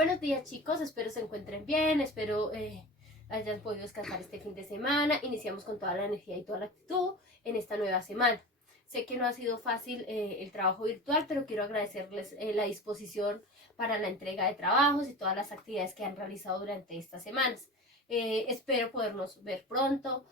Buenos días, chicos, espero se encuentren bien, espero hayan podido descansar este fin de semana. Iniciamos con toda la energía y toda la actitud en esta nueva semana. Sé que no ha sido fácil el trabajo virtual, pero quiero agradecerles la disposición para la entrega de trabajos y todas las actividades que han realizado durante estas semanas. Espero podernos ver pronto.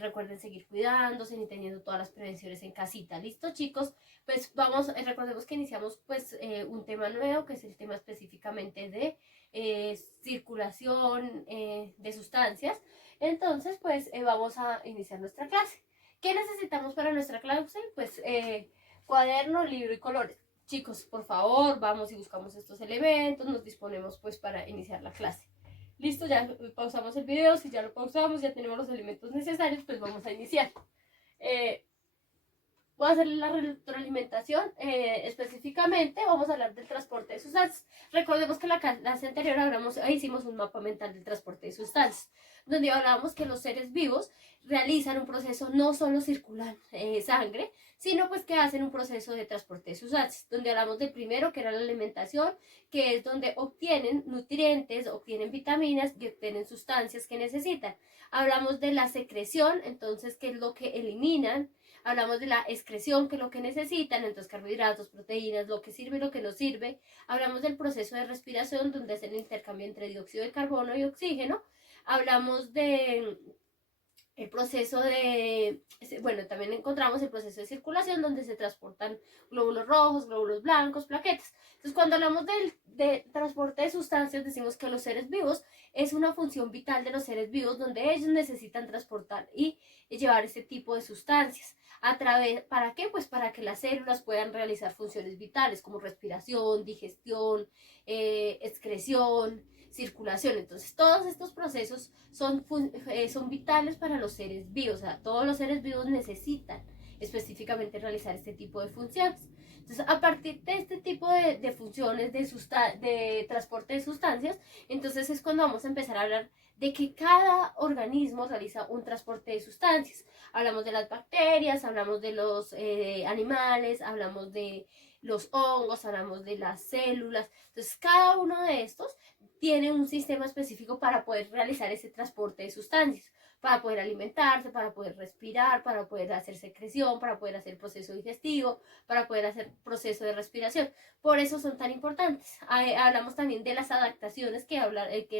Recuerden seguir cuidándose y teniendo todas las prevenciones en casita. ¿Listo, chicos? Pues vamos, recordemos que iniciamos pues un tema nuevo, que es el tema específicamente de circulación de sustancias. Entonces, pues vamos a iniciar nuestra clase. ¿Qué necesitamos para nuestra clase? Pues cuaderno, libro y colores. Chicos, por favor, vamos y buscamos estos elementos, nos disponemos pues para iniciar la clase. Listo, ya pausamos el video. Si ya lo pausamos, ya tenemos los elementos necesarios, pues vamos a iniciar. Voy a hacer la retroalimentación. Específicamente vamos a hablar del transporte de sustancias. Recordemos que la clase anterior hicimos un mapa mental del transporte de sustancias, donde hablábamos que los seres vivos realizan un proceso, no solo circular sangre, sino pues que hacen un proceso de transporte de sustancias, donde hablamos del primero, que era la alimentación, que es donde obtienen nutrientes, obtienen vitaminas y obtienen sustancias que necesitan. Hablamos de la secreción, entonces, que es lo que eliminan. Hablamos de la excreción, que es lo que necesitan, entonces carbohidratos, proteínas, lo que sirve y lo que no sirve. Hablamos del proceso de respiración, donde es el intercambio entre dióxido de carbono y oxígeno. Hablamos de el proceso de, bueno, también encontramos el proceso de circulación, donde se transportan glóbulos rojos, glóbulos blancos, plaquetas. Entonces, cuando hablamos de transporte de sustancias, decimos que los seres vivos es una función vital de los seres vivos, donde ellos necesitan transportar y llevar este tipo de sustancias. ¿Para qué? Pues para que las células puedan realizar funciones vitales como respiración, digestión, excreción, circulación. Entonces, todos estos procesos son vitales para los seres vivos. O sea, todos los seres vivos necesitan específicamente realizar este tipo de funciones. Entonces, a partir de este tipo de funciones de transporte de sustancias, entonces es cuando vamos a empezar a hablar de que cada organismo realiza un transporte de sustancias. Hablamos de las bacterias, hablamos de los animales, hablamos de los hongos, hablamos de las células. Entonces, cada uno de estos tiene un sistema específico para poder realizar ese transporte de sustancias, para poder alimentarse, para poder respirar, para poder hacer secreción, para poder hacer proceso digestivo, para poder hacer proceso de respiración. Por eso son tan importantes. Hablamos también de las adaptaciones que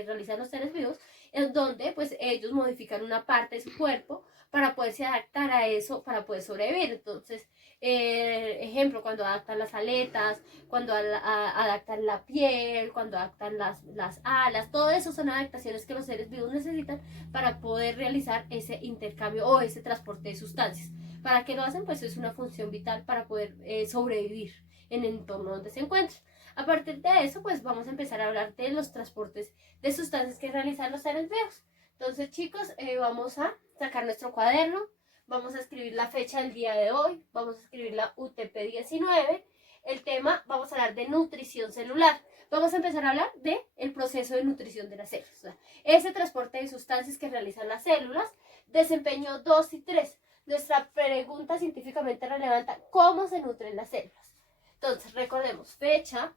realizan los seres vivos, en donde pues ellos modifican una parte de su cuerpo para poderse adaptar a eso, para poder sobrevivir. Entonces, ejemplo, cuando adaptan las aletas, cuando adaptan la piel, cuando adaptan las alas, todo eso son adaptaciones que los seres vivos necesitan para poder realizar ese intercambio o ese transporte de sustancias. ¿Para qué lo hacen? Pues es una función vital para poder sobrevivir en el entorno donde se encuentran. A partir de eso, pues vamos a empezar a hablar de los transportes de sustancias que realizan los seres vivos. Entonces, chicos, vamos a sacar nuestro cuaderno, vamos a escribir la fecha del día de hoy, vamos a escribir la UTP 19, el tema, vamos a hablar de nutrición celular. Vamos a empezar a hablar del proceso de nutrición de las células, o sea, ese transporte de sustancias que realizan las células. Desempeño 2 y 3. Nuestra pregunta científicamente relevante, ¿cómo se nutren las células? Entonces, recordemos, fecha,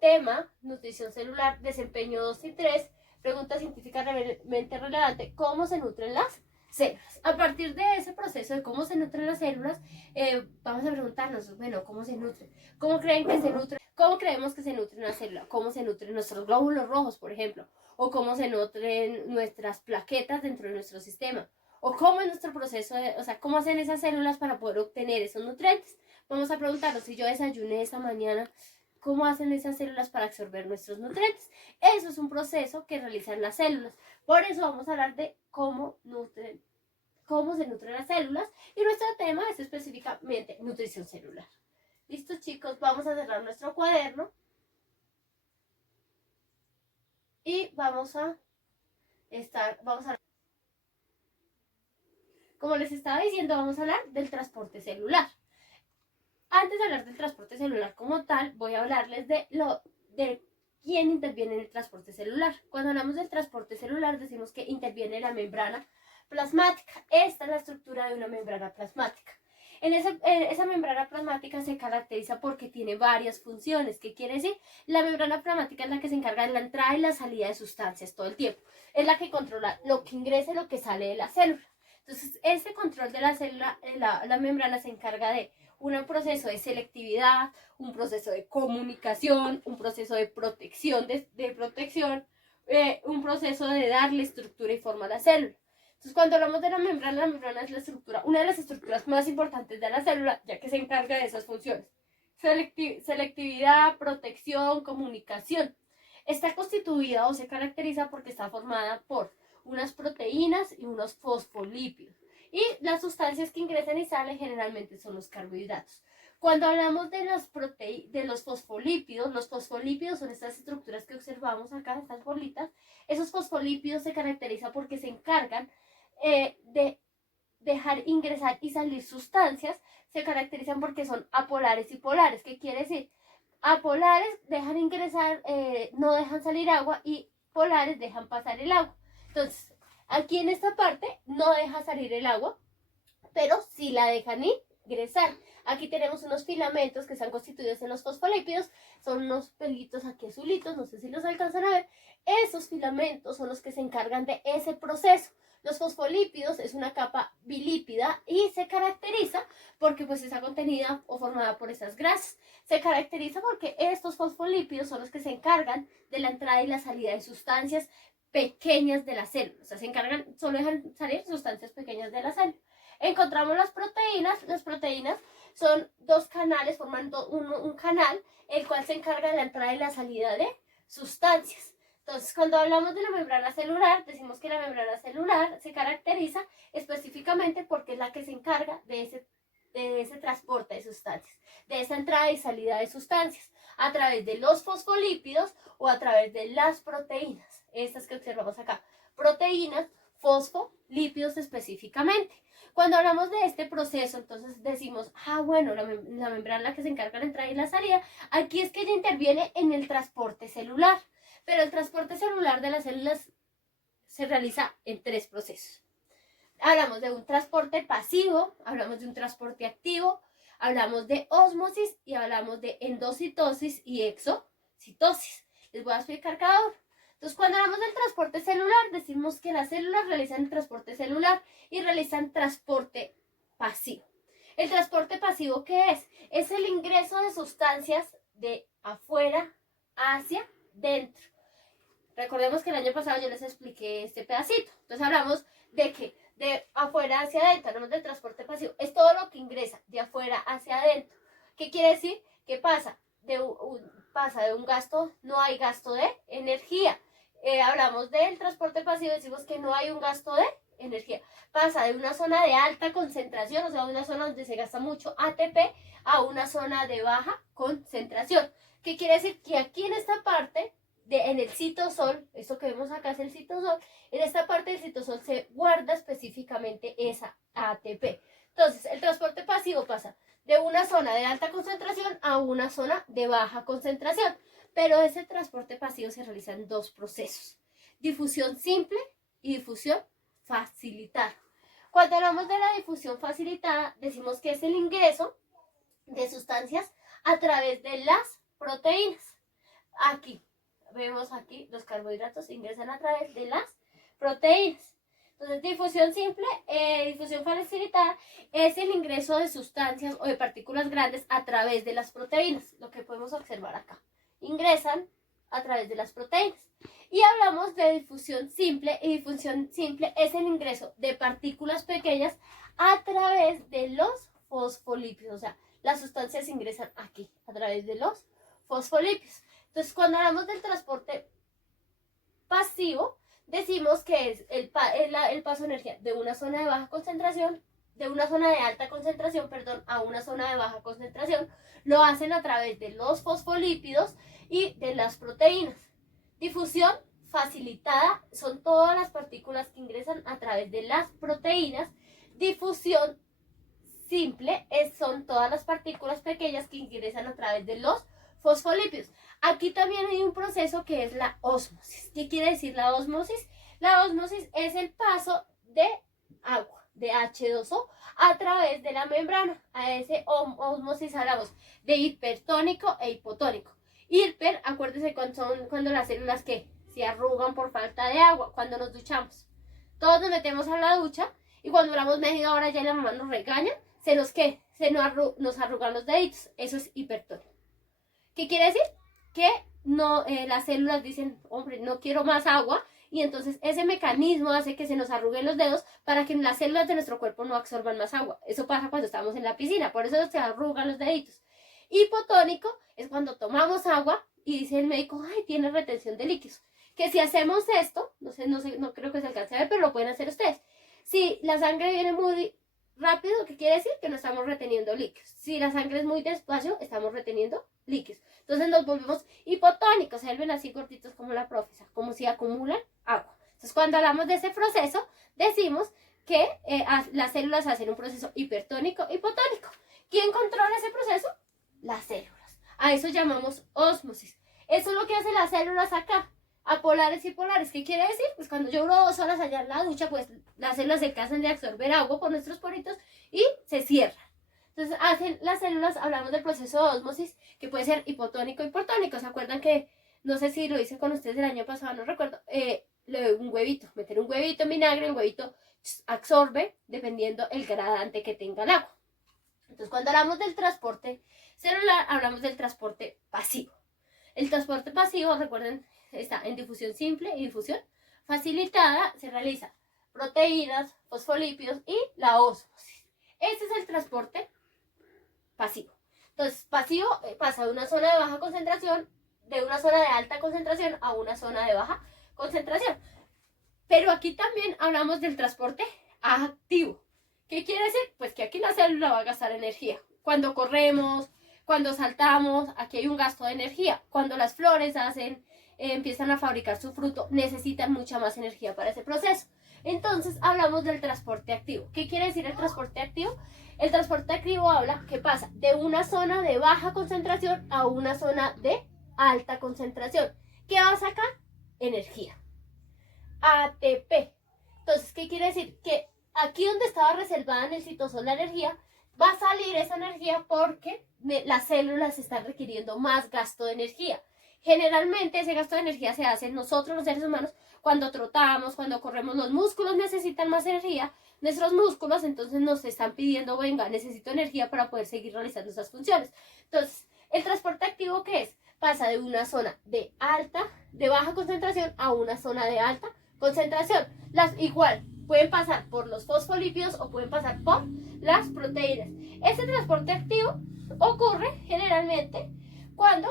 tema, nutrición celular, desempeño 2 y 3, pregunta científicamente relevante, ¿cómo se nutren las células? A partir de ese proceso de cómo se nutren las células, vamos a preguntarnos, bueno, ¿cómo se nutren? ¿Cómo creen que se nutren? ¿Cómo creemos que se nutre una célula? ¿Cómo se nutren nuestros glóbulos rojos, por ejemplo? ¿O cómo se nutren nuestras plaquetas dentro de nuestro sistema? ¿O cómo es nuestro proceso o sea, cómo hacen esas células para poder obtener esos nutrientes? Vamos a preguntarnos, si yo desayuné esta mañana, ¿cómo hacen esas células para absorber nuestros nutrientes? Eso es un proceso que realizan las células. Por eso vamos a hablar de cómo se nutren las células, y nuestro tema es específicamente nutrición celular. ¿Listo, chicos? Vamos a cerrar nuestro cuaderno y como les estaba diciendo, vamos a hablar del transporte celular. Antes de hablar del transporte celular como tal, voy a hablarles de quién interviene en el transporte celular. Cuando hablamos del transporte celular, decimos que interviene la membrana plasmática. Esta es la estructura de una membrana plasmática. Esa membrana plasmática se caracteriza porque tiene varias funciones. ¿Qué quiere decir? La membrana plasmática es la que se encarga de la entrada y la salida de sustancias todo el tiempo. Es la que controla lo que ingresa y lo que sale de la célula. Entonces, ese control de la célula, la membrana se encarga de un proceso de selectividad, un proceso de comunicación, un proceso de protección, un proceso de darle estructura y forma a la célula. Entonces, cuando hablamos de la membrana es la estructura, una de las estructuras más importantes de la célula, ya que se encarga de esas funciones. Selectividad, protección, comunicación. Está constituida o se caracteriza porque está formada por unas proteínas y unos fosfolípidos. Y las sustancias que ingresan y salen generalmente son los carbohidratos. Cuando hablamos de los fosfolípidos son estas estructuras que observamos acá, estas bolitas. Esos fosfolípidos se caracterizan porque se encargan de dejar ingresar y salir sustancias. Se caracterizan porque son apolares y polares. ¿Qué quiere decir? Apolares dejan ingresar, no dejan salir agua, y polares dejan pasar el agua. Entonces, aquí en esta parte no deja salir el agua, pero sí la dejan ingresar. Aquí tenemos unos filamentos que están constituidos en los fosfolípidos, son unos pelitos aquí azulitos, no sé si los alcanzan a ver. Esos filamentos son los que se encargan de ese proceso. Los fosfolípidos es una capa bilípida y se caracteriza porque pues está contenida o formada por esas grasas. Se caracteriza porque estos fosfolípidos son los que se encargan de la entrada y la salida de sustancias pequeñas de la célula. O sea, se encargan, solo dejan salir sustancias pequeñas de la célula. Encontramos las proteínas. Las proteínas son dos canales, forman un canal, el cual se encarga de la entrada y la salida de sustancias. Entonces, cuando hablamos de la membrana celular, decimos que la membrana celular se caracteriza específicamente porque es la que se encarga de ese transporte de sustancias, de esa entrada y salida de sustancias, a través de los fosfolípidos o a través de las proteínas, estas que observamos acá. Proteínas, fosfolípidos específicamente. Cuando hablamos de este proceso, entonces decimos, bueno, la membrana que se encarga de la entrada y la salida, aquí es que ella interviene en el transporte celular. Pero el transporte celular de las células se realiza en tres procesos. Hablamos de un transporte pasivo, hablamos de un transporte activo, hablamos de ósmosis y hablamos de endocitosis y exocitosis. Les voy a explicar cada uno. Entonces, cuando hablamos del transporte celular, decimos que las células realizan el transporte celular y realizan transporte pasivo. ¿El transporte pasivo qué es? Es el ingreso de sustancias de afuera hacia dentro. Recordemos que el año pasado yo les expliqué este pedacito. Entonces hablamos de que de afuera hacia adentro, hablamos del transporte pasivo. Es todo lo que ingresa de afuera hacia adentro. ¿Qué quiere decir? Que pasa de un gasto, no hay gasto de energía. Hablamos del transporte pasivo, decimos que no hay un gasto de energía. Pasa de una zona de alta concentración, o sea, una zona donde se gasta mucho ATP, a una zona de baja concentración. ¿Qué quiere decir? Que aquí en esta parte, en el citosol, esto que vemos acá es el citosol, en esta parte del citosol se guarda específicamente esa ATP. Entonces, el transporte pasivo pasa de una zona de alta concentración a una zona de baja concentración. Pero ese transporte pasivo se realiza en dos procesos: difusión simple y difusión facilitada. Cuando hablamos de la difusión facilitada, decimos que es el ingreso de sustancias a través de las proteínas. Aquí, vemos aquí, los carbohidratos ingresan a través de las proteínas. Entonces, difusión simple, difusión facilitada es el ingreso de sustancias o de partículas grandes a través de las proteínas, lo que podemos observar acá. Ingresan a través de las proteínas. Y hablamos de difusión simple, y difusión simple es el ingreso de partículas pequeñas a través de los fosfolípidos. O sea, las sustancias ingresan aquí a través de los fosfolípidos. Entonces, cuando hablamos del transporte pasivo, decimos que es el paso de energía de una zona de baja concentración, de una zona de alta concentración, a una zona de baja concentración. Lo hacen a través de los fosfolípidos y de las proteínas. Difusión facilitada son todas las partículas que ingresan a través de las proteínas. Difusión simple son todas las partículas pequeñas que ingresan a través de los fosfolípidos. Aquí también hay un proceso que es la ósmosis. ¿Qué quiere decir la ósmosis? La ósmosis es el paso de agua de H2O a través de la membrana. A ese ósmosis hablamos de hipertónico e hipotónico. Hiper, acuérdense cuando las células que se arrugan por falta de agua, cuando nos duchamos. Todos nos metemos a la ducha y cuando duramos media hora ya la mamá nos regaña, nos arrugan los deditos. Eso es hipertónico. ¿Qué quiere decir? Que no, las células dicen, hombre, no quiero más agua, y entonces ese mecanismo hace que se nos arruguen los dedos para que las células de nuestro cuerpo no absorban más agua. Eso pasa cuando estamos en la piscina, por eso se arrugan los deditos. Hipotónico es cuando tomamos agua y dice el médico, ay, tiene retención de líquidos. Que si hacemos esto, no creo que se alcance a ver, pero lo pueden hacer ustedes. Si la sangre viene muy rápido, ¿qué quiere decir? Que no estamos reteniendo líquidos. Si la sangre es muy despacio, estamos reteniendo líquidos. Entonces nos volvemos hipotónicos, se vuelven así cortitos como la profesa, como si acumulan agua. Entonces cuando hablamos de ese proceso, decimos que las células hacen un proceso hipertónico, hipotónico. ¿Quién controla ese proceso? Las células. A eso llamamos ósmosis. Eso es lo que hacen las células acá. Apolares y polares. ¿Qué quiere decir? Pues cuando yo duro 2 horas allá en la ducha, pues las células se cansan de absorber agua por nuestros poritos y se cierran. Entonces hacen las células, hablamos del proceso de ósmosis, que puede ser hipotónico y hipotónico. ¿Se acuerdan que, no sé si lo hice con ustedes el año pasado, no recuerdo, un huevito, meter un huevito en vinagre, el huevito absorbe dependiendo el gradante que tenga el agua. Entonces cuando hablamos del transporte celular, hablamos del transporte pasivo. El transporte pasivo, recuerden, está en difusión simple y difusión facilitada, se realiza proteínas, fosfolípidos y la ósmosis. Este es el transporte pasivo. Entonces, pasivo pasa de una zona de baja concentración, de una zona de alta concentración a una zona de baja concentración. Pero aquí también hablamos del transporte activo. ¿Qué quiere decir? Pues que aquí la célula va a gastar energía. Cuando corremos, cuando saltamos, aquí hay un gasto de energía. Cuando las flores empiezan a fabricar su fruto, necesitan mucha más energía para ese proceso. Entonces hablamos del transporte activo. ¿Qué quiere decir el transporte activo? El transporte activo habla que pasa de una zona de baja concentración a una zona de alta concentración. ¿Qué va a sacar? Energía. ATP. Entonces, ¿qué quiere decir? Que aquí donde estaba reservada en el citosol la energía, va a salir esa energía porque las células están requiriendo más gasto de energía. Generalmente ese gasto de energía se hace nosotros los seres humanos cuando trotamos, cuando corremos. Los músculos necesitan más energía. Nuestros músculos entonces nos están pidiendo, venga, necesito energía para poder seguir realizando esas funciones. Entonces, el transporte activo, ¿qué es? Pasa de una zona de baja concentración a una zona de alta concentración. Igual, pueden pasar por los fosfolípidos o pueden pasar por las proteínas. Este transporte activo ocurre generalmente cuando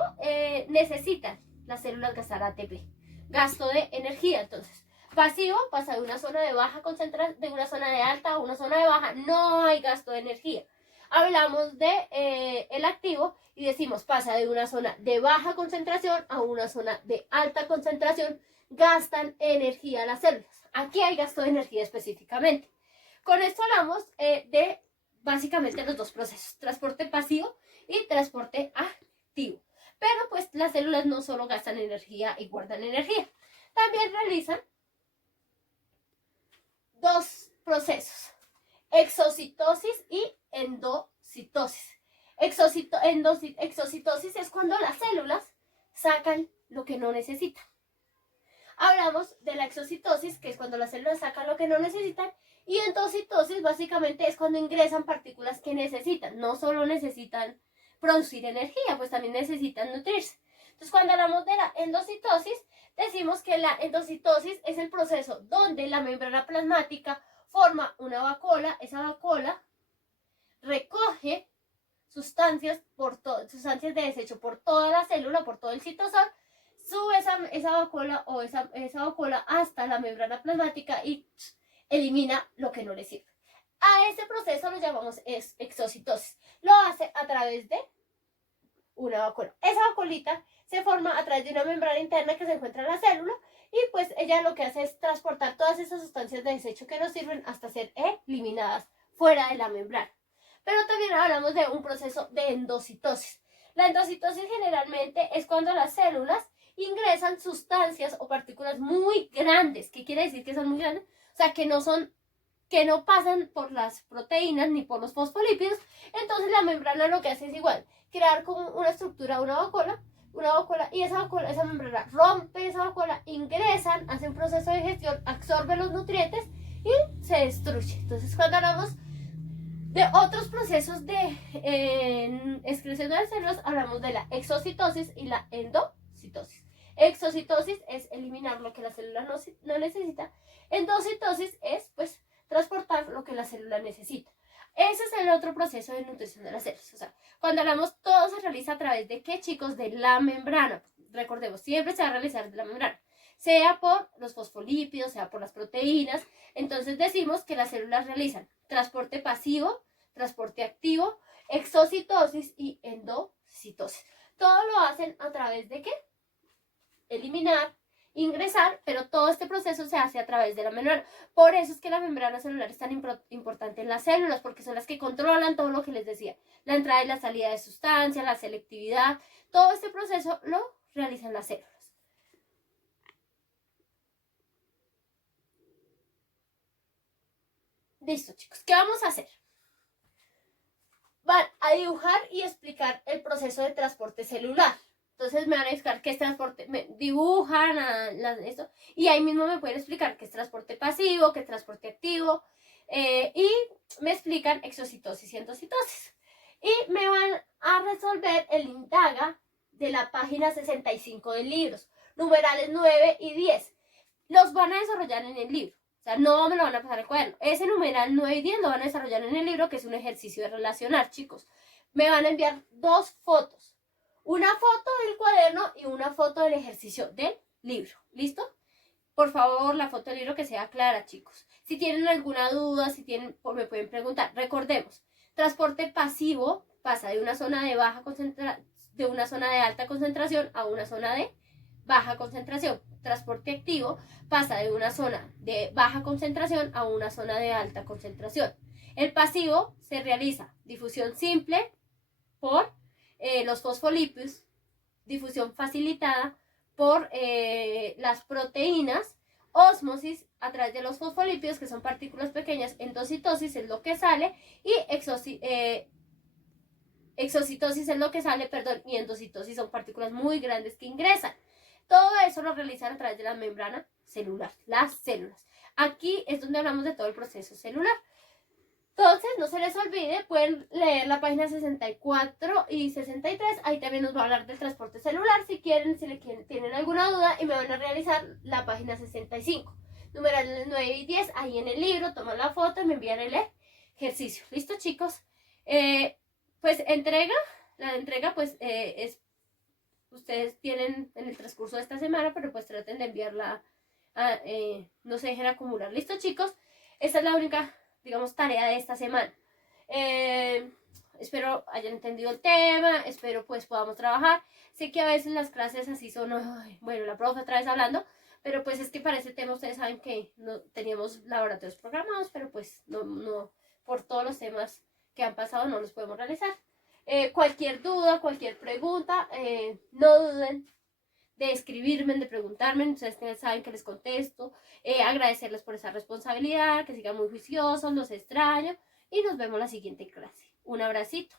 necesitan las células gastar ATP, gasto de energía. Entonces, pasivo pasa de una zona de baja concentración, de una zona de alta a una zona de baja, no hay gasto de energía. Hablamos de el activo y decimos pasa de una zona de baja concentración a una zona de alta concentración, gastan energía las células. Aquí hay gasto de energía específicamente. Con esto hablamos de básicamente los dos procesos, transporte pasivo y transporte activo. Pero pues las células no solo gastan energía y guardan energía, también realizan dos procesos, exocitosis y endocitosis. Exocitosis es cuando las células sacan lo que no necesitan. Hablamos de la exocitosis, que es cuando las células sacan lo que no necesitan, y endocitosis básicamente es cuando ingresan partículas que necesitan. No solo necesitan producir energía, pues también necesitan nutrirse. Entonces, cuando hablamos de la endocitosis, decimos que la endocitosis es el proceso donde la membrana plasmática forma una vacuola. Esa vacuola recoge sustancias de desecho por toda la célula, por todo el citosol, sube esa vacuola o esa vacuola hasta la membrana plasmática y elimina lo que no le sirve. A ese proceso lo llamamos exocitosis. Lo hace a través de una vacuola. Esa vacuolita se forma a través de una membrana interna que se encuentra en la célula y pues ella lo que hace es transportar todas esas sustancias de desecho que nos sirven hasta ser eliminadas fuera de la membrana. Pero también hablamos de un proceso de endocitosis. La endocitosis generalmente es cuando las células ingresan sustancias o partículas muy grandes. ¿Qué quiere decir que son muy grandes? O sea, que que no pasan por las proteínas ni por los fosfolípidos. Entonces la membrana lo que hace es igual, crear como una estructura, una vacuola, y esa membrana rompe esa vacuola, ingresan, hace un proceso de digestión, absorbe los nutrientes y se destruye. Entonces cuando hablamos de otros procesos de excreción de las células, hablamos de la exocitosis y la endocitosis. Exocitosis es eliminar lo que la célula no necesita. Endocitosis es, pues, transportar lo que la célula necesita. Ese es el otro proceso de nutrición de las células. O sea, cuando hablamos, todo se realiza a través de ¿qué, chicos? De la membrana. Recordemos, siempre se va a realizar de la membrana. Sea por los fosfolípidos, sea por las proteínas. Entonces decimos que las células realizan transporte pasivo, transporte activo, exocitosis y endocitosis. Todo lo hacen a través de ¿qué? Eliminar, ingresar, pero todo este proceso se hace a través de la membrana. Por eso es que la membrana celular es tan importante en las células, porque son las que controlan todo lo que les decía, la entrada y la salida de sustancias, la selectividad, todo este proceso lo realizan las células. Listo, chicos, ¿qué vamos a hacer? Van a dibujar y explicar el proceso de transporte celular. Entonces me van a explicar qué es transporte, me dibujan esto, y ahí mismo me pueden explicar qué es transporte pasivo, qué es transporte activo, y me explican exocitosis y endocitosis. Y me van a resolver el indaga de la página 65 del libro, numerales 9 y 10. Los van a desarrollar en el libro. O sea, no me lo van a pasar al cuaderno. Ese numeral 9 y 10 lo van a desarrollar en el libro, que es un ejercicio de relacionar, chicos. Me van a enviar 2 fotos. Una foto del cuaderno y una foto del ejercicio del libro. ¿Listo? Por favor, la foto del libro que sea clara, chicos. Si tienen alguna duda, me pueden preguntar. Recordemos, transporte pasivo pasa de una zona de alta concentración a una zona de baja concentración. Transporte activo pasa de una zona de baja concentración a una zona de alta concentración. El pasivo se realiza difusión simple por los fosfolípidos, difusión facilitada por las proteínas, ósmosis a través de los fosfolípidos, que son partículas pequeñas, endocitosis es lo que sale, y exocitosis es lo que sale, y endocitosis son partículas muy grandes que ingresan. Todo eso lo realizan a través de la membrana celular, las células. Aquí es donde hablamos de todo el proceso celular. Entonces, no se les olvide, pueden leer la página 64 y 63, ahí también nos va a hablar del transporte celular, si tienen alguna duda, y me van a realizar la página 65. Numerales 9 y 10, ahí en el libro, toman la foto y me envían el ejercicio. ¿Listo, chicos? Pues la entrega pues ustedes tienen en el transcurso de esta semana, pero pues traten de enviarla, no se dejen acumular. ¿Listo, chicos? Esta es la única, digamos, tarea de esta semana. Espero hayan entendido el tema, espero pues podamos trabajar. Sé que a veces las clases así son, bueno, la profe otra vez hablando, pero pues es que para ese tema ustedes saben que no teníamos laboratorios programados, pero pues no por todos los temas que han pasado no los podemos realizar. Cualquier duda, cualquier pregunta, no duden de escribirme, de preguntarme, ustedes saben que les contesto, agradecerles por esa responsabilidad, que sigan muy juiciosos, los extraño y nos vemos la siguiente clase. Un abracito.